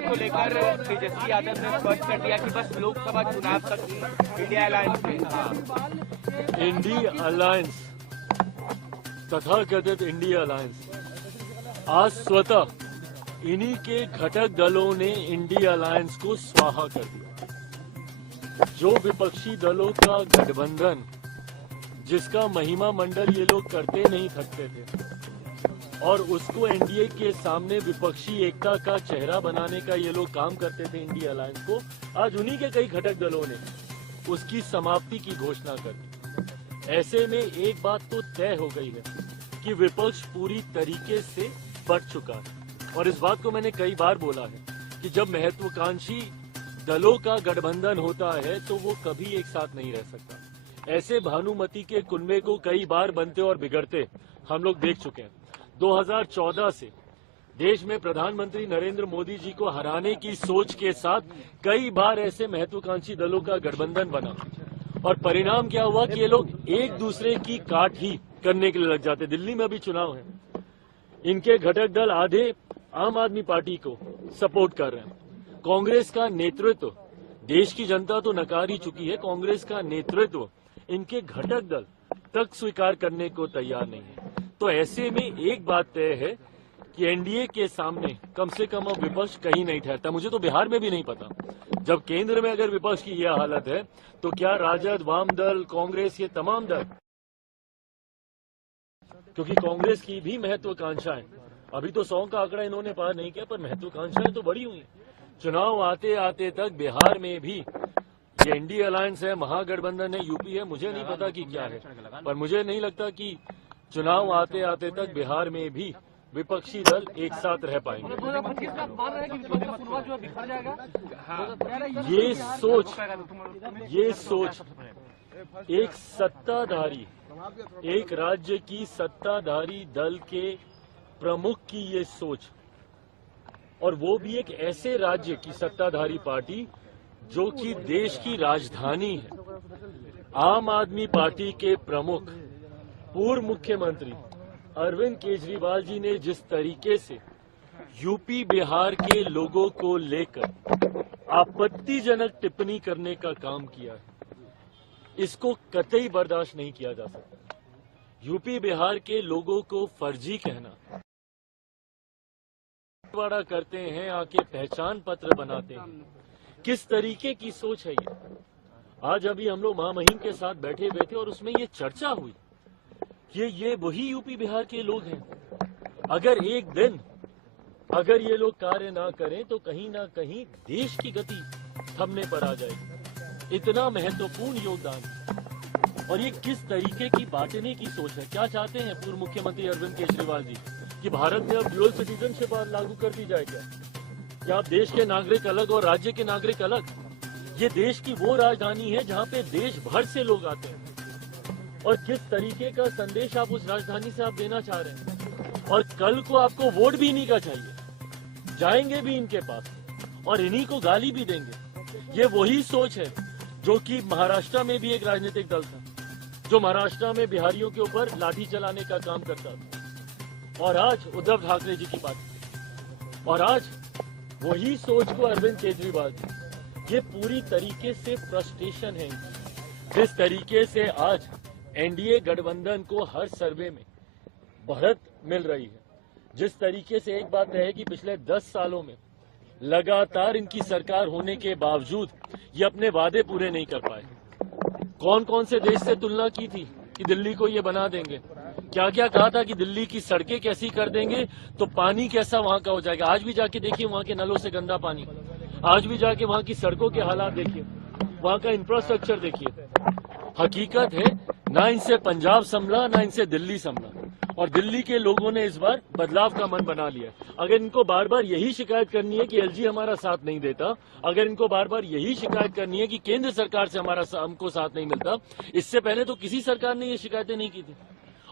को लेकर तेजस्वी यादव ने स्पष्ट कर दिया कि बस लोकसभा चुनाव तक ही इंडिया अलायंस में इंडिया अलायंस तथाकथित इंडिया अलायंस आज स्वतः इन्हीं के घटक दलों ने इंडिया अलायंस को स्वाहा कर दिया। जो विपक्षी दलों का गठबंधन जिसका महिमा मंडल ये लोग करते नहीं थकते थे और उसको एनडीए के सामने विपक्षी एकता का चेहरा बनाने का ये लोग काम करते थे इंडिया अलायंस को, आज उन्हीं के कई घटक दलों ने उसकी समाप्ति की घोषणा कर दी। ऐसे में एक बात तो तय हो गई है कि विपक्ष पूरी तरीके से बढ़ चुका है और इस बात को मैंने कई बार बोला है कि जब महत्वाकांक्षी दलों का गठबंधन होता है तो वो कभी एक साथ नहीं रह सकता। ऐसे भानुमति के कुनबे को कई बार बनते और बिगड़ते हम लोग देख चुके हैं। 2014 से देश में प्रधानमंत्री नरेंद्र मोदी जी को हराने की सोच के साथ कई बार ऐसे महत्वाकांक्षी दलों का गठबंधन बना और परिणाम क्या हुआ कि ये लोग एक दूसरे की काट ही करने के लिए लग जाते। दिल्ली में अभी चुनाव है, इनके घटक दल आधे आम आदमी पार्टी को सपोर्ट कर रहे हैं। कांग्रेस का नेतृत्व, देश की जनता तो नकार ही चुकी है, कांग्रेस का नेतृत्व इनके घटक दल तक स्वीकार करने को तैयार नहीं है। तो ऐसे में एक बात तय है कि एनडीए के सामने कम से कम अब विपक्ष कहीं नहीं ठहरता। मुझे तो बिहार में भी नहीं पता, जब केंद्र में अगर विपक्ष की यह हालत है तो क्या राजद, वाम दल, कांग्रेस, ये तमाम दल, क्योंकि कांग्रेस की भी महत्वाकांक्षाएं, अभी तो 100 का आंकड़ा इन्होंने पार नहीं किया पर महत्वाकांक्षाएं तो बड़ी हुई। चुनाव आते आते तक बिहार में भी ये एनडीए अलायंस है, महागठबंधन है, यूपी है, मुझे नहीं पता कि क्या है, पर मुझे नहीं लगता कि चुनाव आते आते तक बिहार में भी विपक्षी दल एक साथ रह पाएंगे। ये सोच एक सत्ताधारी, एक राज्य की सत्ताधारी दल के प्रमुख की ये सोच, और वो भी एक ऐसे राज्य की सत्ताधारी पार्टी जो कि देश की राजधानी है। आम आदमी पार्टी के प्रमुख पूर्व मुख्यमंत्री अरविंद केजरीवाल जी ने जिस तरीके से यूपी बिहार के लोगों को लेकर आपत्तिजनक टिप्पणी करने का काम किया है, इसको कतई बर्दाश्त नहीं किया जा सकता। यूपी बिहार के लोगों को फर्जी कहना, वाड़ा करते हैं, आके पहचान पत्र बनाते हैं, किस तरीके की सोच है ये। आज अभी हम लोग महामहिम के साथ बैठे हुए थे और उसमें ये चर्चा हुई कि ये वही यूपी बिहार के लोग हैं। अगर एक दिन अगर ये लोग कार्य ना करें तो कहीं ना कहीं देश की गति थमने पर आ जाएगी। इतना महत्वपूर्ण योगदान, और ये किस तरीके की बांटने की सोच है। क्या चाहते हैं पूर्व मुख्यमंत्री अरविंद केजरीवाल जी कि भारत में अब ड्यूअल सिटीजनशिप लागू कर दी जाए क्या आप देश के नागरिक अलग और राज्य के नागरिक अलग। ये देश की वो राजधानी है जहाँ पे देश भर से लोग आते हैं, और किस तरीके का संदेश आप उस राजधानी से आप देना चाह रहे हैं। और कल को आपको वोट भी इन्हीं का चाहिए, जाएंगे भी इनके पास और इन्हीं को गाली भी देंगे। ये वही सोच है जो कि महाराष्ट्र में भी एक राजनीतिक दल था जो महाराष्ट्र में बिहारियों के ऊपर लाठी चलाने का काम करता था, और आज उद्धव ठाकरे जी की बात, और आज वही सोच को अरविंद केजरीवाल जी, ये पूरी तरीके से फ्रस्ट्रेशन है। जिस तरीके से आज एनडीए गठबंधन को हर सर्वे में बढ़त मिल रही है, जिस तरीके से एक बात है कि पिछले 10 सालों में लगातार इनकी सरकार होने के बावजूद ये अपने वादे पूरे नहीं कर पाए। कौन कौन से देश से तुलना की थी कि दिल्ली को ये बना देंगे, क्या क्या कहा था कि दिल्ली की सड़कें कैसी कर देंगे तो पानी कैसा वहां का हो जाएगा। आज भी जाके देखिए वहां के नलों से गंदा पानी, आज भी जाके वहां की सड़कों के हालात देखिए, वहां का इंफ्रास्ट्रक्चर देखिए। हकीकत है ना इनसे पंजाब संभला ना इनसे दिल्ली संभला, और दिल्ली के लोगों ने इस बार बदलाव का मन बना लिया। अगर इनको बार बार यही शिकायत करनी है कि एलजी हमारा साथ नहीं देता, अगर इनको बार बार यही शिकायत करनी है कि केंद्र सरकार से हमको साथ नहीं मिलता, इससे पहले तो किसी सरकार ने ये शिकायतें नहीं की थी,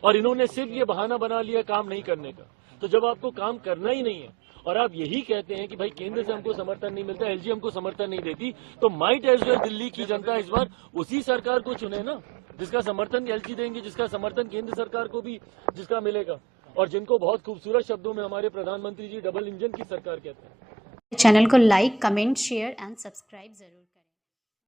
और इन्होंने सिर्फ ये बहाना बना लिया काम नहीं करने का। तो जब आपको काम करना ही नहीं है और आप यही कहते हैं कि भाई केंद्र से हमको समर्थन नहीं मिलता, एलजी हमको समर्थन नहीं देती, तो माइट एज वेल दिल्ली की जनता इस बार उसी सरकार को चुने ना, जिसका समर्थन एलजी देंगे, जिसका समर्थन केंद्र सरकार को भी जिसका मिलेगा, और जिनको बहुत खूबसूरत शब्दों में हमारे प्रधानमंत्री जी डबल इंजन की सरकार कहते हैं। चैनल को like, comment, share and subscribe जरूर करें।